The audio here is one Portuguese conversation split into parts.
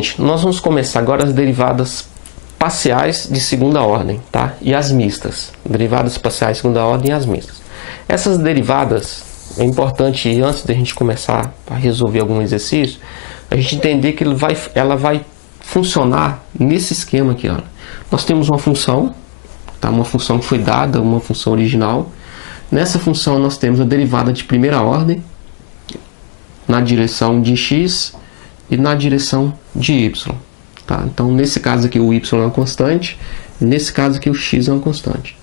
gente, nós vamos começar agora as derivadas parciais de segunda ordem, tá? E as mistas. Derivadas parciais de segunda ordem e as mistas. Essas derivadas, é importante, antes de a gente começar a resolver algum exercício, a gente entender que ela vai funcionar nesse esquema aqui, ó. Nós temos uma função, tá? Uma função que foi dada, uma função original. Nessa função nós temos a derivada de primeira ordem, na direção de x e na direção de y. Tá? Então, nesse caso aqui o y é uma constante, nesse caso aqui o x é uma constante.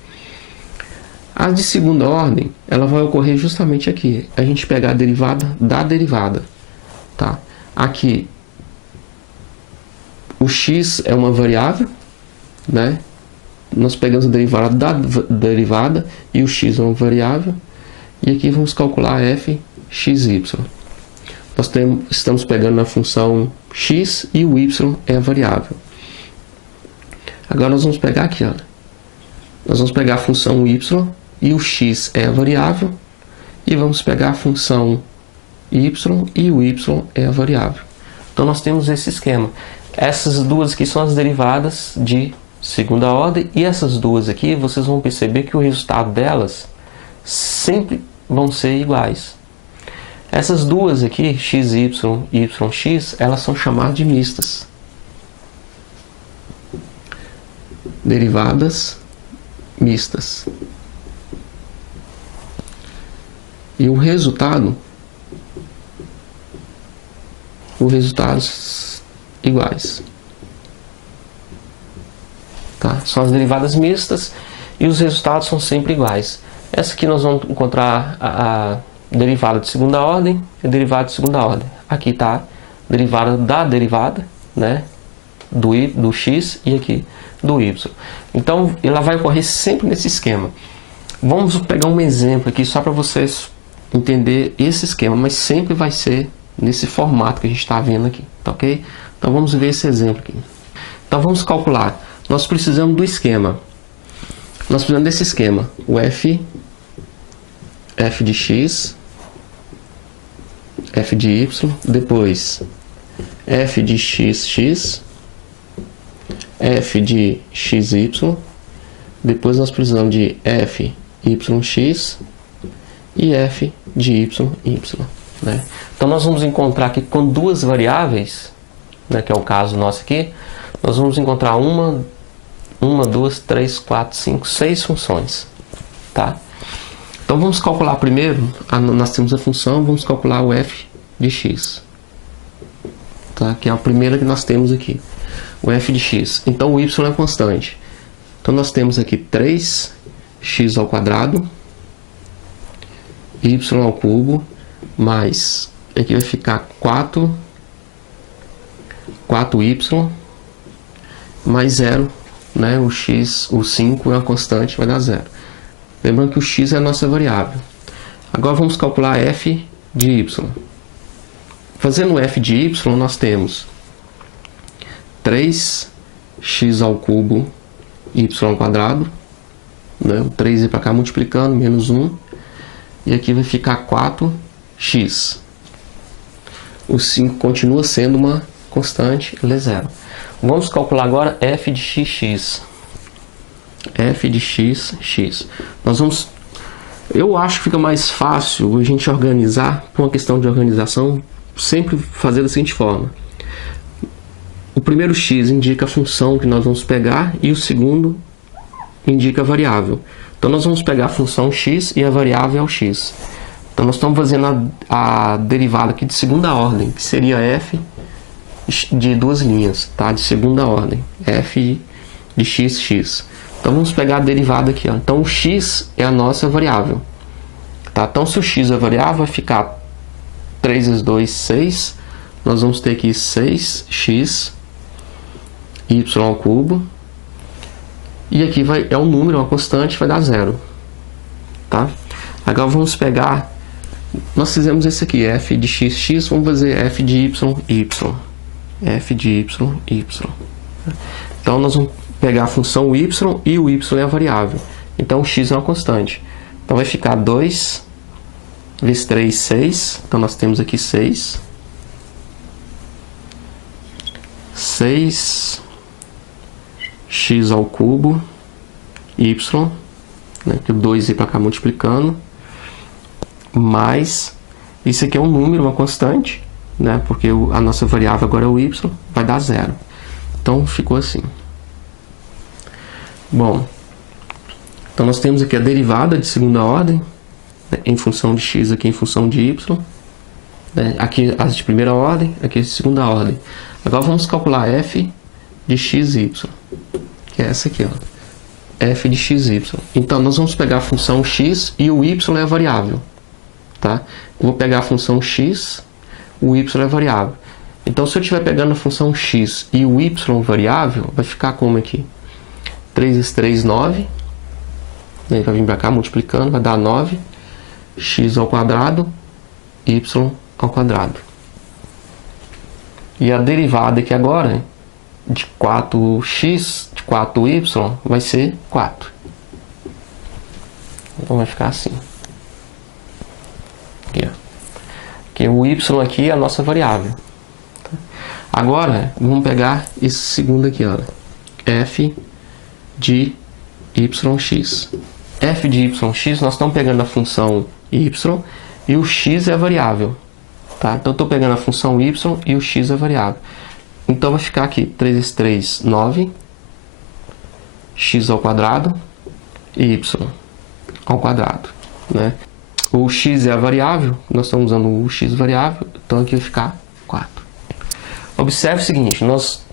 A de segunda ordem, ela vai ocorrer justamente aqui. A gente pegar a derivada da derivada. Tá? Aqui, o x é uma variável, né? Nós pegamos a derivada da derivada e o x é uma variável. E aqui vamos calcular f x, y. Nós estamos pegando na função x e o y é a variável. Agora nós vamos pegar aqui, ó. Nós vamos pegar a função y e o x é a variável. E vamos pegar a função y e o y é a variável. Então nós temos esse esquema. Essas duas aqui são as derivadas de segunda ordem. E essas duas aqui, vocês vão perceber que o resultado delas sempre vão ser iguais. Essas duas aqui, xy e yx, elas são chamadas de mistas. Derivadas mistas. E o resultado iguais. Tá? São as derivadas mistas e os resultados são sempre iguais. Essa aqui nós vamos encontrar a derivada de segunda ordem e derivada de segunda ordem. Aqui está derivada da derivada, né, do x e aqui do y. Então, ela vai ocorrer sempre nesse esquema. Vamos pegar um exemplo aqui só para vocês entender esse esquema, mas sempre vai ser nesse formato que a gente está vendo aqui, tá ok? Então, vamos ver esse exemplo aqui. Então, vamos calcular. Nós precisamos do esquema. Nós precisamos desse esquema. O f de x, f de y, depois f de x, f de xy, depois nós precisamos de f yx e f de y, né? Então nós vamos encontrar aqui com duas variáveis, né, que é o caso nosso aqui, nós vamos encontrar uma, duas, três, quatro, cinco, seis funções, tá? Então vamos calcular primeiro, nós temos a função, vamos calcular o f de x, tá? Que é a primeira que nós temos aqui, o f de x. Então o y é constante. Então nós temos aqui 3x ao quadrado, y ao cubo, mais, aqui vai ficar 4y, mais 0, né? O x, o 5 é uma constante, vai dar 0. Lembrando que o x é a nossa variável. Agora vamos calcular f de y. Fazendo f de y, nós temos 3x ao cubo, y ao quadrado, né? O 3 ir para cá multiplicando, menos 1. E aqui vai ficar 4x. O 5 continua sendo uma constante, ele é 0. Vamos calcular agora f de xx. F de x. Nós vamos... Eu acho que fica mais fácil a gente organizar, por uma questão de organização, sempre fazer da seguinte forma. O primeiro x indica a função que nós vamos pegar e o segundo indica a variável. Então nós vamos pegar a função x e a variável é o x. Então nós estamos fazendo a derivada aqui de segunda ordem, que seria f de duas linhas, tá? De segunda ordem, f de x. Então vamos pegar a derivada aqui, ó. Então o x é a nossa variável, tá? Então se o x é a variável, vai ficar 3 vezes 2, 6. Nós vamos ter aqui 6x y ao cubo. E aqui é um número, uma constante, vai dar 0, tá? Agora vamos pegar, nós fizemos esse aqui, f de xx, vamos fazer f de y. F de y. Então nós vamos pegar a função y e o y é a variável. Então o x é uma constante. Então vai ficar 2 vezes 3, 6. Então nós temos aqui 6. 6 x ao cubo y, né, que o 2 ir para cá multiplicando, mais, isso aqui é um número, uma constante, né, porque a nossa variável agora é o y, vai dar 0. Então ficou assim. Bom, então nós temos aqui a derivada de segunda ordem, né, em função de x, aqui em função de y, né, aqui as de primeira ordem, aqui as de segunda ordem. Agora vamos calcular f de xy, que é essa aqui, ó, f de xy. Então nós vamos pegar a função x e o y é a variável, tá? Eu vou pegar a função x, o y é a variável. Então se eu estiver pegando a função x e o y variável, vai ficar como aqui? 3 vezes 3, 9. Vai vir para cá multiplicando, vai dar 9. X ao quadrado, y ao quadrado. E a derivada aqui agora de 4x, de 4y, vai ser 4. Então vai ficar assim. Aqui, ó. Aqui, o y aqui é a nossa variável. Agora, vamos pegar esse segundo aqui, ó, f de yx. F de yx, nós estamos pegando a função y e o x é a variável. Tá? Então, eu estou pegando a função y e o x é a variável. Então, vai ficar aqui 3 vezes 3, 9, x ao quadrado, y ao quadrado. Né? O x é a variável, nós estamos usando o x variável, então aqui vai ficar 4. Observe o seguinte, nós,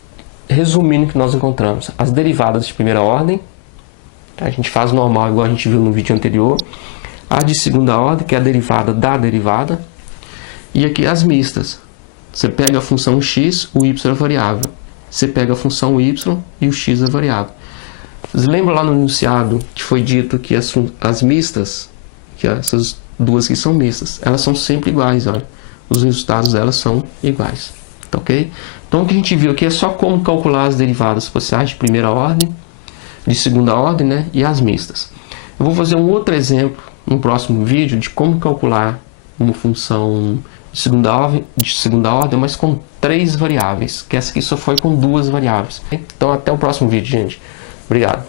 resumindo o que nós encontramos, as derivadas de primeira ordem, a gente faz normal, igual a gente viu no vídeo anterior, a de segunda ordem, que é a derivada da derivada, e aqui as mistas. Você pega a função x, o y é variável. Você pega a função y e o x é variável. Vocês lembram lá no enunciado que foi dito que as mistas, que essas duas aqui são mistas, elas são sempre iguais, olha. Os resultados delas são iguais. Tá ok? Então o que a gente viu aqui é só como calcular as derivadas parciais de primeira ordem, de segunda ordem, né, e as mistas. Eu vou fazer um outro exemplo no próximo vídeo de como calcular uma função de segunda ordem, mas com 3 variáveis, que essa aqui só foi com 2 variáveis. Então até o próximo vídeo, gente. Obrigado.